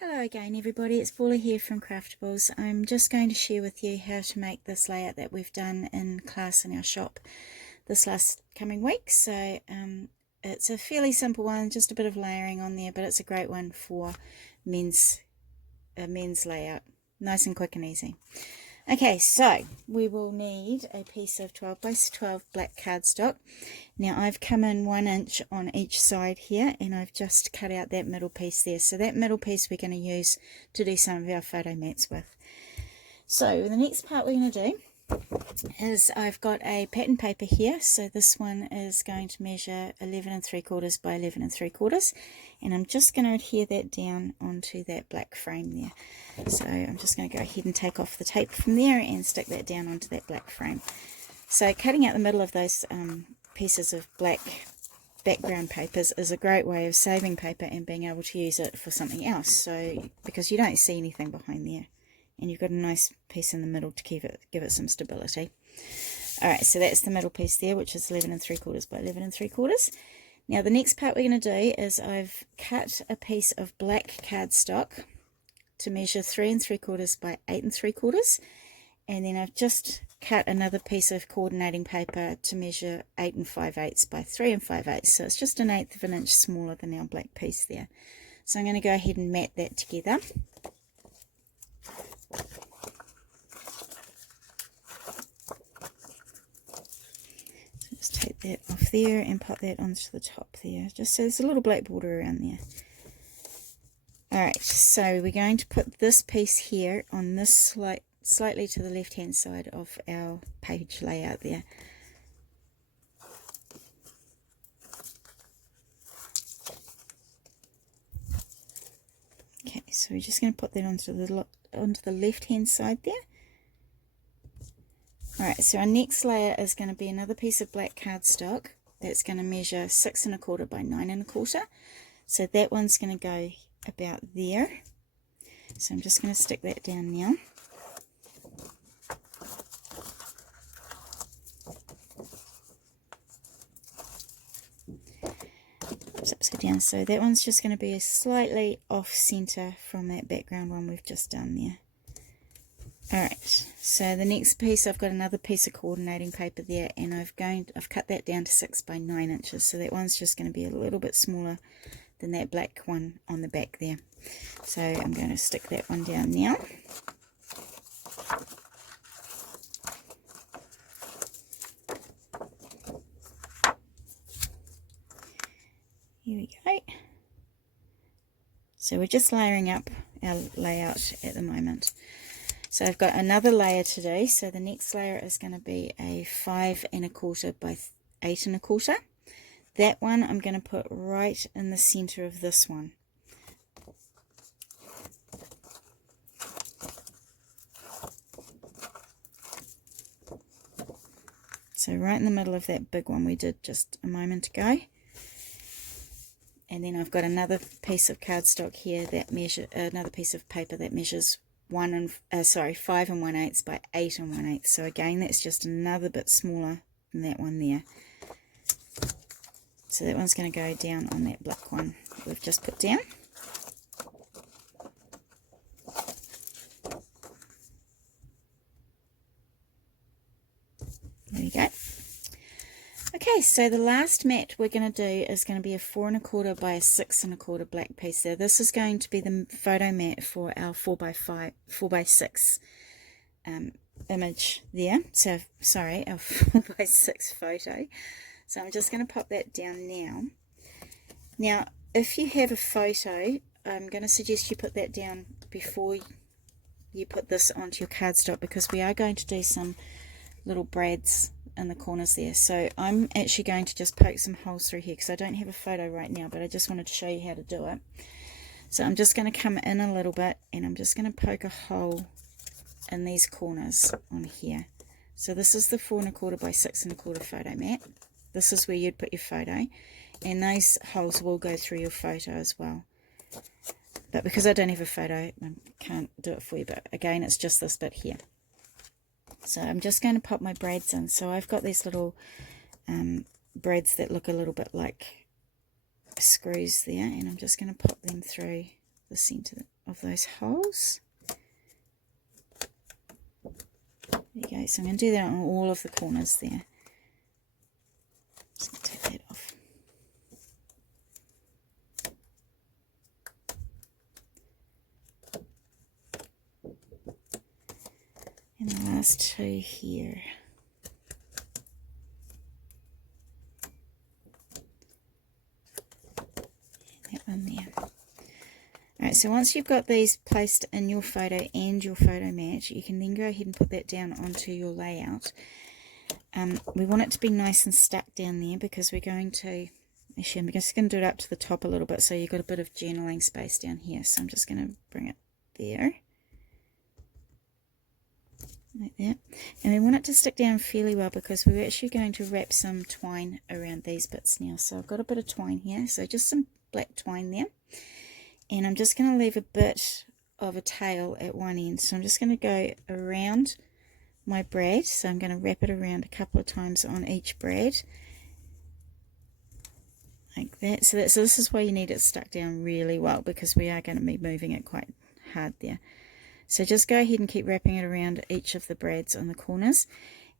Hello again everybody, it's Paula here from Craftables. I'm just going to share with you how to make this layout that we've done in class in our shop this last coming week. So it's a fairly simple one, just a bit of layering on there, but it's a great one for men's layout. Nice and quick and easy. Okay, so we will need a piece of 12 by 12 black cardstock. Now I've come in 1 inch on each side here, and I've just cut out that middle piece there. So that middle piece we're going to use to do some of our photo mats with. So the next part we're going to do is I've got a pattern paper here. So this one is going to measure 11 3/4 by 11 3/4, and I'm just going to adhere that down onto that black frame there. So I'm just going to go ahead and take off the tape from there and stick that down onto that black frame. So cutting out the middle of those pieces of black background papers is a great way of saving paper and being able to use it for something else. So because you don't see anything behind there, and you've got a nice piece in the middle to give it some stability. Alright, so that's the middle piece there, which is 11 3/4 by 11 3/4. Now the next part we're going to do is I've cut a piece of black cardstock to measure 3 3/4 by 8 3/4, and then I've just cut another piece of coordinating paper to measure 8 5/8 by 3 5/8. So it's just 1/8 of an inch smaller than our black piece there. So I'm going to go ahead and mat that together. Just take that off there and pop that onto the top there, just so there's a little black border around there. Alright, so we're going to put this piece here on this slightly to the left hand side of our page layout there. Okay, so we're just going to put that onto the left hand side there. Alright, so our next layer is going to be another piece of black cardstock that's going to measure 6 1/4 by 9 1/4. So that one's going to go about there. So I'm just going to stick that down now. Oops, upside down. So that one's just going to be slightly off center from that background one we've just done there. Alright, so the next piece, I've got another piece of coordinating paper there, and I've cut that down to 6 by 9 inches. So that one's just going to be a little bit smaller than that black one on the back there. So I'm going to stick that one down now. Here we go. So we're just layering up our layout at the moment. So I've got another layer to do. So the next layer is going to be a 5 1/4 by 8 1/4. That one I'm going to put right in the center of this one. So right in the middle of that big one we did just a moment ago. And then I've got another piece of cardstock here that another piece of paper that measures 5 1/8 by 8 1/8. So again, that's just another bit smaller than that one there. So that one's going to go down on that black one that we've just put down. There we go. Okay, so the last mat we're going to do is going to be a 4 1/4 by a 6 1/4 black piece there. This is going to be the photo mat for our 4 by 6 image there. So, sorry, our 4 by 6 photo. So I'm just going to pop that down now. Now, if you have a photo, I'm going to suggest you put that down before you put this onto your cardstock, because we are going to do some little brads in the corners there. So I'm actually going to just poke some holes through here because I don't have a photo right now, but I just wanted to show you how to do it. So I'm just going to come in a little bit, and I'm just going to poke a hole in these corners on here. So this is the 4 1/4 by 6 1/4 photo mat. This is where you'd put your photo, and those holes will go through your photo as well. But because I don't have a photo, I can't do it for you, but again, it's just this bit here. So I'm just going to pop my brads in. So I've got these little brads that look a little bit like screws there, and I'm just going to pop them through the center of those holes. There you go. So I'm going to do that on all of the corners there. Just going to take that off. And the last two here. And that one there. Alright, so once you've got these placed in your photo and your photo mat, you can then go ahead and put that down onto your layout. We want it to be nice and stuck down there because we're going to, actually I'm just going to do it up to the top a little bit so you've got a bit of journaling space down here. So I'm just going to bring it there. Like that. And we want it to stick down fairly well because we're actually going to wrap some twine around these bits now. So I've got a bit of twine here, so just some black twine there. And I'm just going to leave a bit of a tail at one end. So I'm just going to go around my brad. So I'm going to wrap it around a couple of times on each brad. Like that. So this is why you need it stuck down really well because we are going to be moving it quite hard there. So just go ahead and keep wrapping it around each of the brads on the corners.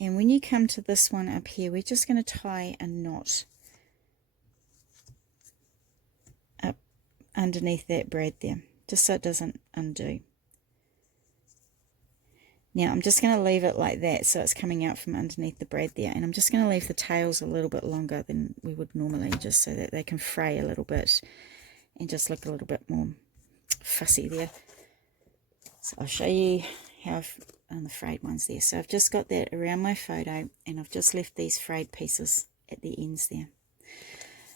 And when you come to this one up here, we're just going to tie a knot up underneath that brad there, just so it doesn't undo. Now I'm just going to leave it like that so it's coming out from underneath the brad there, and I'm just going to leave the tails a little bit longer than we would normally, just so that they can fray a little bit and just look a little bit more fussy there. So I'll show you how I've done the frayed ones there. So I've just got that around my photo and I've just left these frayed pieces at the ends there.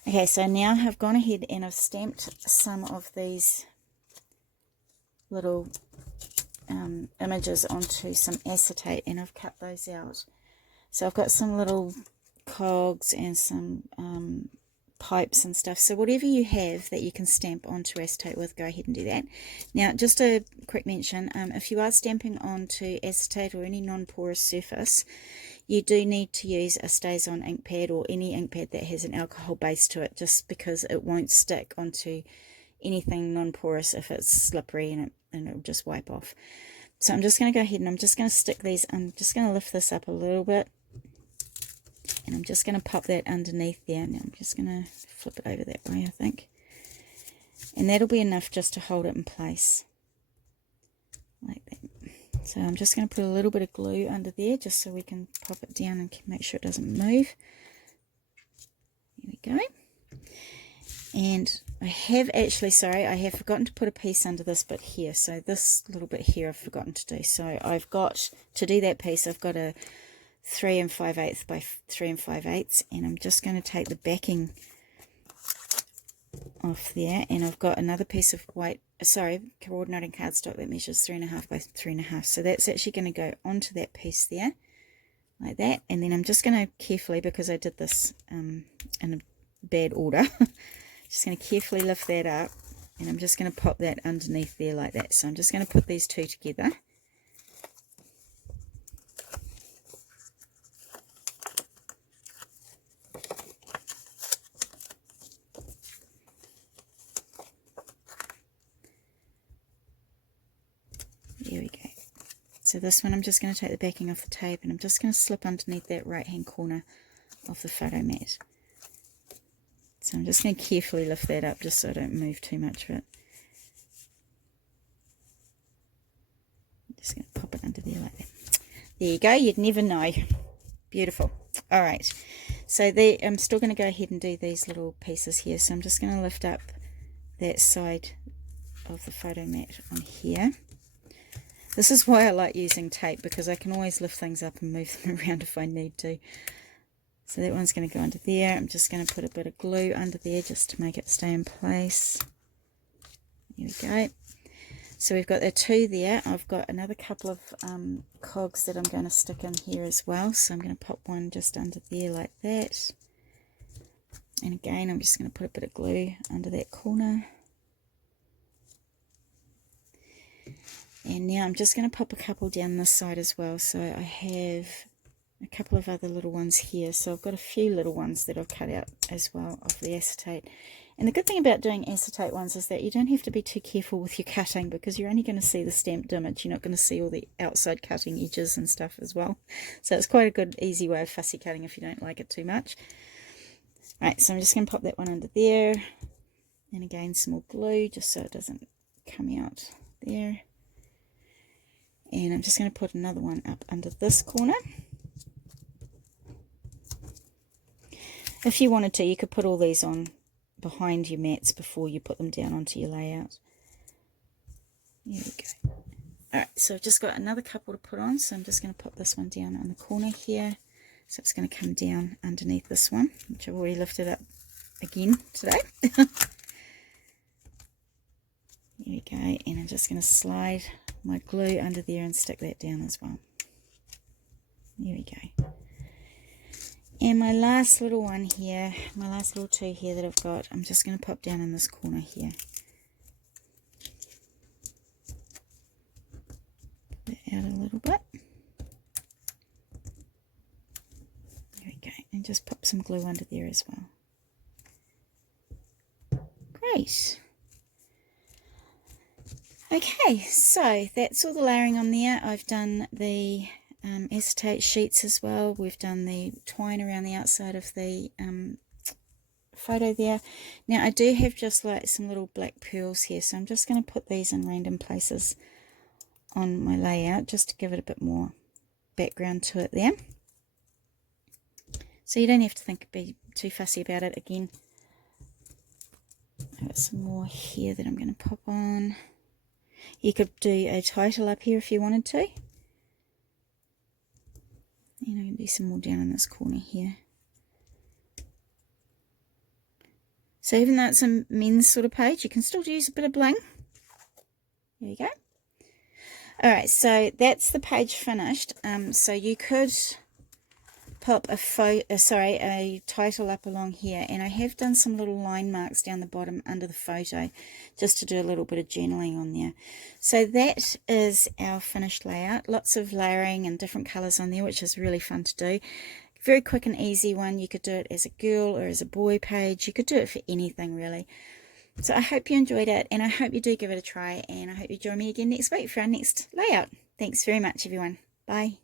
Okay, so now I've gone ahead and I've stamped some of these little images onto some acetate and I've cut those out. So I've got some little cogs and some pipes and stuff. So whatever you have that you can stamp onto acetate with, go ahead and do that. Now, just a quick mention, if you are stamping onto acetate or any non-porous surface, you do need to use a Stays-On ink pad or any ink pad that has an alcohol base to it, just because it won't stick onto anything non-porous if it's slippery and it'll just wipe off. So I'm just going to go ahead and I'm just going to stick these, I'm just going to lift this up a little bit. And I'm just going to pop that underneath there. Now I'm just going to flip it over that way, I think. And that'll be enough just to hold it in place. Like that. So I'm just going to put a little bit of glue under there just so we can pop it down and make sure it doesn't move. There we go. And I have actually, sorry, I have forgotten to put a piece under this bit here. So this little bit here I've forgotten to do. So I've got, to do that piece, I've got a 3 5/8 by 3 5/8, and I'm just going to take the backing off there, and I've got another piece of white, coordinating cardstock that measures 3.5 by 3.5. So that's actually going to go onto that piece there, like that. And then I'm just going to carefully, because I did this in a bad order, just going to carefully lift that up, and I'm just going to pop that underneath there like that. So I'm just going to put these two together. There we go. So this one I'm just going to take the backing off the tape and I'm just going to slip underneath that right hand corner of the photo mat. So I'm just going to carefully lift that up just so I don't move too much of it. Just going to pop it under there like that. There you go, you'd never know. Beautiful. Alright, so I'm still going to go ahead and do these little pieces here. So I'm just going to lift up that side of the photo mat on here. This is why I like using tape, because I can always lift things up and move them around if I need to. So that one's going to go under there. I'm just going to put a bit of glue under there just to make it stay in place. There we go. So we've got the two there. I've got another couple of cogs that I'm going to stick in here as well. So I'm going to pop one just under there like that. And again, I'm just going to put a bit of glue under that corner. And now I'm just going to pop a couple down this side as well. So I have a couple of other little ones here. So I've got a few little ones that I've cut out as well of the acetate. And the good thing about doing acetate ones is that you don't have to be too careful with your cutting, because you're only going to see the stamped image. You're not going to see all the outside cutting edges and stuff as well. So it's quite a good, easy way of fussy cutting if you don't like it too much. Right, so I'm just going to pop that one under there. And again, some more glue just so it doesn't come out there. And I'm just going to put another one up under this corner. If you wanted to, you could put all these on behind your mats before you put them down onto your layout. There we go. Alright, so I've just got another couple to put on, so I'm just going to put this one down on the corner here. So it's going to come down underneath this one, which I've already lifted up again today. There we go, and I'm just going to slide my glue under there and stick that down as well. There we go. And my last little one here, my last little two here that I've got, I'm just going to pop down in this corner here. Put that out a little bit. There we go. And just pop some glue under there as well. Great. Okay, so that's all the layering on there. I've done the acetate sheets as well. We've done the twine around the outside of the photo there. Now I do have just like some little black pearls here, so I'm just going to put these in random places on my layout just to give it a bit more background to it there. So you don't have to be too fussy about it. Again, I've got some more here that I'm going to pop on. You could do a title up here if you wanted to. And I'm going to do some more down in this corner here. So even though it's a men's sort of page, you can still use a bit of bling. There you go. Alright, so that's the page finished. So you could pop a title up along here, and I have done some little line marks down the bottom under the photo just to do a little bit of journaling on there. So that is our finished layout. Lots of layering and different colours on there, which is really fun to do. Very quick and easy one. You could do it as a girl or as a boy page. You could do it for anything really. So I hope you enjoyed it, and I hope you do give it a try, and I hope you join me again next week for our next layout. Thanks very much everyone. Bye.